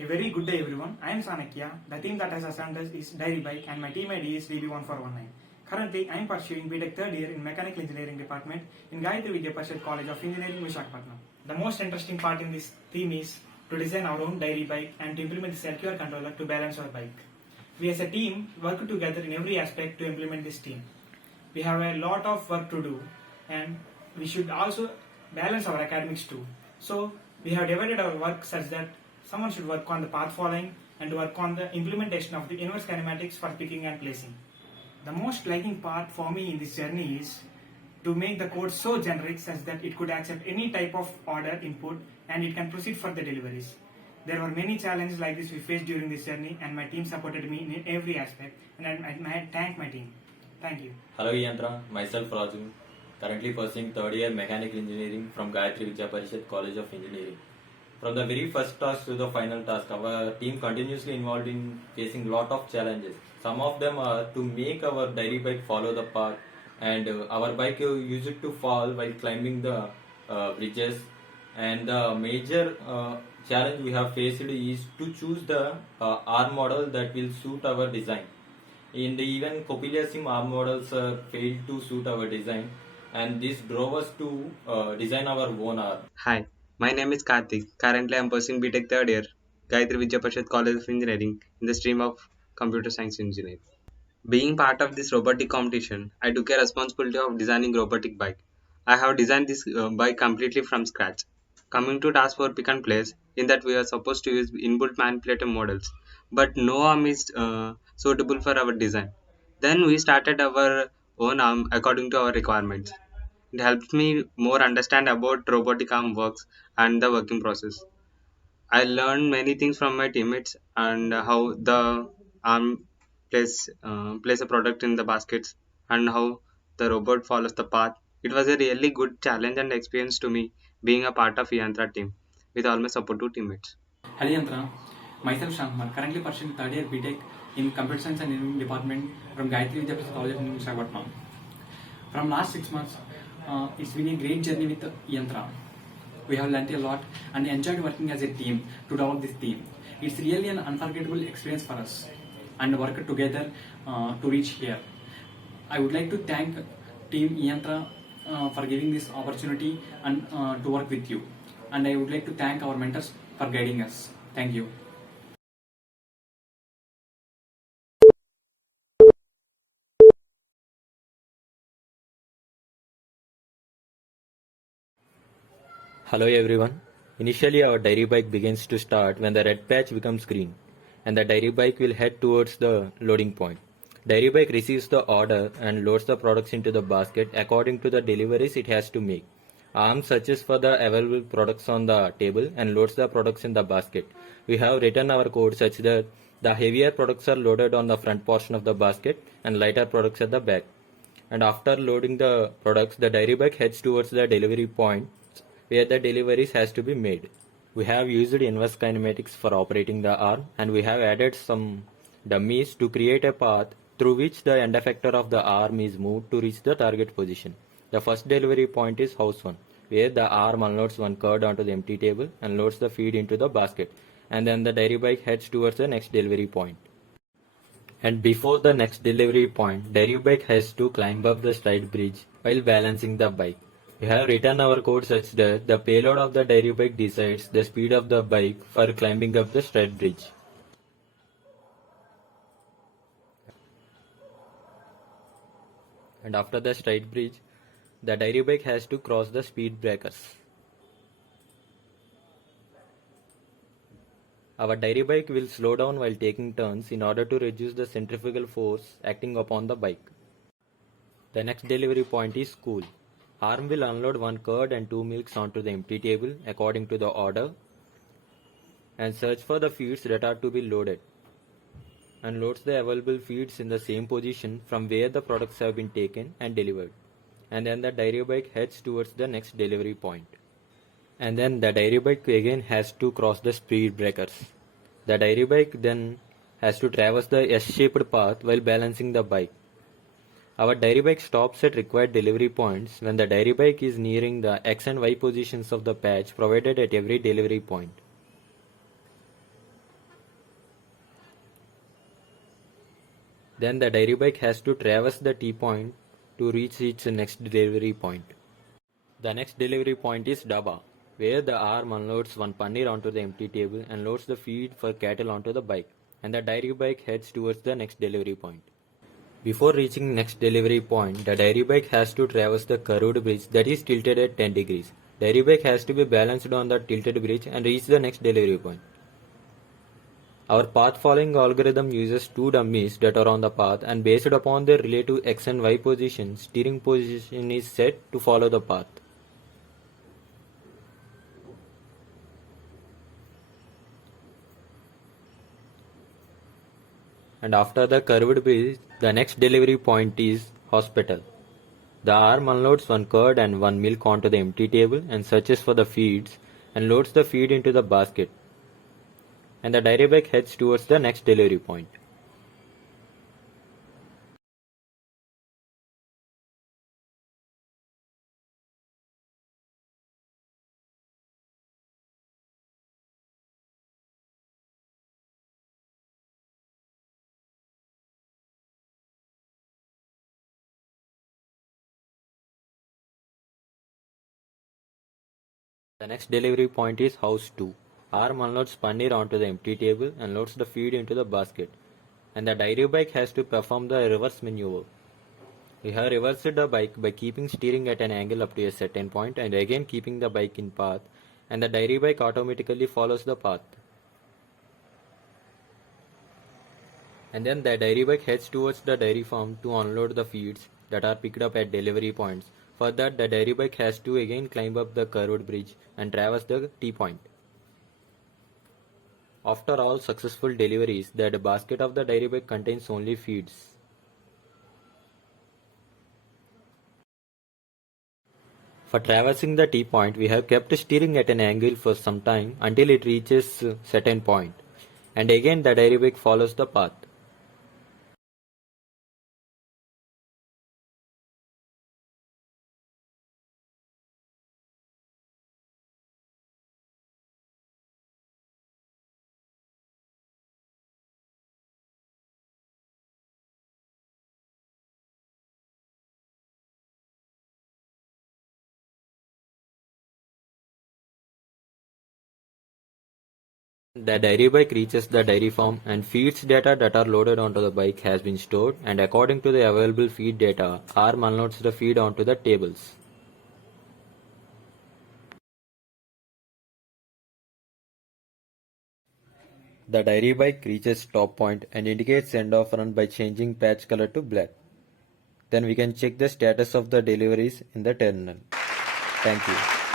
A very good day everyone. I am Sanakya. The team that has assigned us is Dairy Bike and my team ID is DB1419. Currently, I am pursuing BTech third year in Mechanical Engineering Department in Gayatri Vidya Parishad College of Engineering, Visakhapatnam. The most interesting part in this theme is to design our own dairy bike and to implement the circular controller to balance our bike. We as a team work together in every aspect to implement this team. We have a lot of work to do and we should also balance our academics too. So we have divided our work such that someone should work on the path following and work on the implementation of the inverse kinematics for picking and placing. The most liking part for me in this journey is to make the code so generic such that it could accept any type of order input and it can proceed for the deliveries. There were many challenges like this we faced during this journey and my team supported me in every aspect and I thank my team. Thank you. Hello Yantra, myself Raju, currently pursuing third year Mechanical Engineering from Gayatri Vidya Parishad College of Engineering. From the very first task to the final task, our team continuously involved in facing lot of challenges. Some of them are to make our dairy bike follow the path, and our bike used to fall while climbing the bridges. And the major challenge we have faced is to choose the R model that will suit our design. In the even Copilot Sim R models failed to suit our design, and this drove us to design our own R. Hi, my name is Karthik. Currently, I am pursuing BTech third year, Gayatri Vidya Parishad College of Engineering, in the stream of Computer Science Engineering. Being part of this robotic competition, I took a responsibility of designing robotic bike. I have designed this bike completely from scratch. Coming to task for pick and place, in that we are supposed to use inbuilt manipulator models, but no arm is suitable for our design. Then we started our own arm according to our requirements. It helps me more understand about robotic arm works and the working process. I learned many things from my teammates and how the arm place a product in the baskets and how the robot follows the path. It was a really good challenge and experience to me being a part of Yantra team with all my supportive teammates. Hello Yantra, myself Shankar, currently pursuing third year BTech in Computer Science and Engineering Department from Gayatri Vidya Parishad College in Visakhapatnam. From last 6 months, it's been a great journey with Yantra. We have learnt a lot and enjoyed working as a team to develop this team. It's really an unforgettable experience for us and work together to reach here. I would like to thank Team Yantra for giving this opportunity and to work with you. And I would like to thank our mentors for guiding us. Thank you. Hello everyone. Initially our dairy bike begins to start when the red patch becomes green and the dairy bike will head towards the loading point. Dairy bike receives the order and loads the products into the basket according to the deliveries it has to make. Arm searches for the available products on the table and loads the products in the basket. We have written our code such that the heavier products are loaded on the front portion of the basket and lighter products at the back. And after loading the products, the dairy bike heads towards the delivery point where the deliveries has to be made. We have used inverse kinematics for operating the arm and we have added some dummies to create a path through which the end effector of the arm is moved to reach the target position. The first delivery point is house 1, where the arm unloads one curd onto the empty table and loads the feed into the basket, and then the dairy bike heads towards the next delivery point. And before the next delivery point, dairy bike has to climb up the stride bridge while balancing the bike. We have written our code such that the payload of the dairy bike decides the speed of the bike for climbing up the stride bridge. And after the stride bridge, the dairy bike has to cross the speed breakers. Our dairy bike will slow down while taking turns in order to reduce the centrifugal force acting upon the bike. The next delivery point is school. Arm will unload one curd and 2 milks onto the empty table according to the order and search for the feeds that are to be loaded and loads the available feeds in the same position from where the products have been taken and delivered. And then the dairy bike heads towards the next delivery point. And then the dairy bike again has to cross the speed breakers. The dairy bike then has to traverse the S-shaped path while balancing the bike. Our dairy bike stops at required delivery points when the dairy bike is nearing the X and Y positions of the patch provided at every delivery point. Then the dairy bike has to traverse the T point to reach its next delivery point. The next delivery point is Daba, where the arm unloads one paneer onto the empty table and loads the feed for cattle onto the bike, and the dairy bike heads towards the next delivery point. Before reaching next delivery point, the dairy bike has to traverse the curved bridge that is tilted at 10 degrees. Dairy bike has to be balanced on the tilted bridge and reach the next delivery point. Our path following algorithm uses two dummies that are on the path, and based upon their relative x and y position, steering position is set to follow the path. And after the curved bridge, the next delivery point is hospital. The arm unloads one curd and one milk onto the empty table and searches for the feeds and loads the feed into the basket. And the dairy bike heads towards the next delivery point. The next delivery point is house 2. Arm unloads paneer onto the empty table and loads the feed into the basket. And the dairy bike has to perform the reverse maneuver. We have reversed the bike by keeping steering at an angle up to a certain point and again keeping the bike in path, and the dairy bike automatically follows the path. And then the dairy bike heads towards the dairy farm to unload the feeds that are picked up at delivery points. For that, the dairy bike has to again climb up the curved bridge and traverse the T point. After all successful deliveries, the basket of the dairy bike contains only feeds. For traversing the T point, we have kept steering at an angle for some time until it reaches a certain point, and again the dairy bike follows the path. The dairy bike reaches the dairy farm, and feeds data that are loaded onto the bike has been stored, and according to the available feed data, arm unloads the feed onto the tables. The dairy bike reaches top point and indicates end of run by changing patch color to black. Then we can check the status of the deliveries in the terminal. Thank you.